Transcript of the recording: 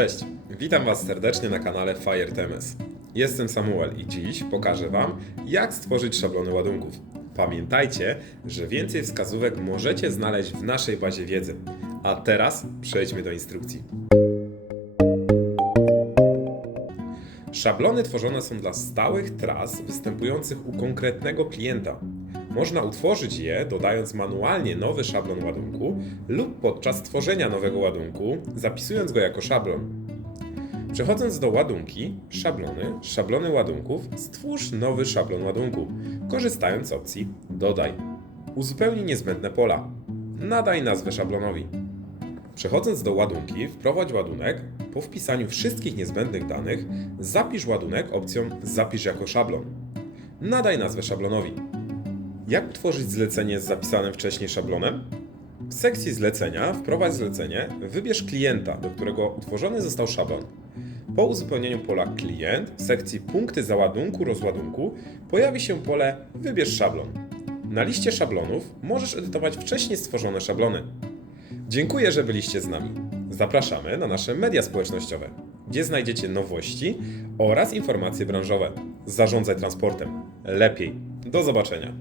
Cześć, witam Was serdecznie na kanale FireTMS. Jestem Samuel i dziś pokażę Wam, jak stworzyć szablony ładunków. Pamiętajcie, że więcej wskazówek możecie znaleźć w naszej bazie wiedzy. A teraz przejdźmy do instrukcji. Szablony tworzone są dla stałych tras występujących u konkretnego klienta. Można utworzyć je dodając manualnie nowy szablon ładunku lub podczas tworzenia nowego ładunku zapisując go jako szablon. Przechodząc do ładunki, szablony, szablony ładunków, stwórz nowy szablon ładunku, korzystając z opcji Dodaj. Uzupełnij niezbędne pola. Nadaj nazwę szablonowi. Przechodząc do ładunki, wprowadź ładunek. Po wpisaniu wszystkich niezbędnych danych, zapisz ładunek opcją Zapisz jako szablon. Nadaj nazwę szablonowi. Jak utworzyć zlecenie z zapisanym wcześniej szablonem? W sekcji zlecenia wprowadź zlecenie, wybierz klienta, do którego utworzony został szablon. Po uzupełnieniu pola klient w sekcji punkty załadunku rozładunku pojawi się pole wybierz szablon. Na liście szablonów możesz edytować wcześniej stworzone szablony. Dziękuję, że byliście z nami. Zapraszamy na nasze media społecznościowe, gdzie znajdziecie nowości oraz informacje branżowe. Zarządzaj transportem. Lepiej. Do zobaczenia.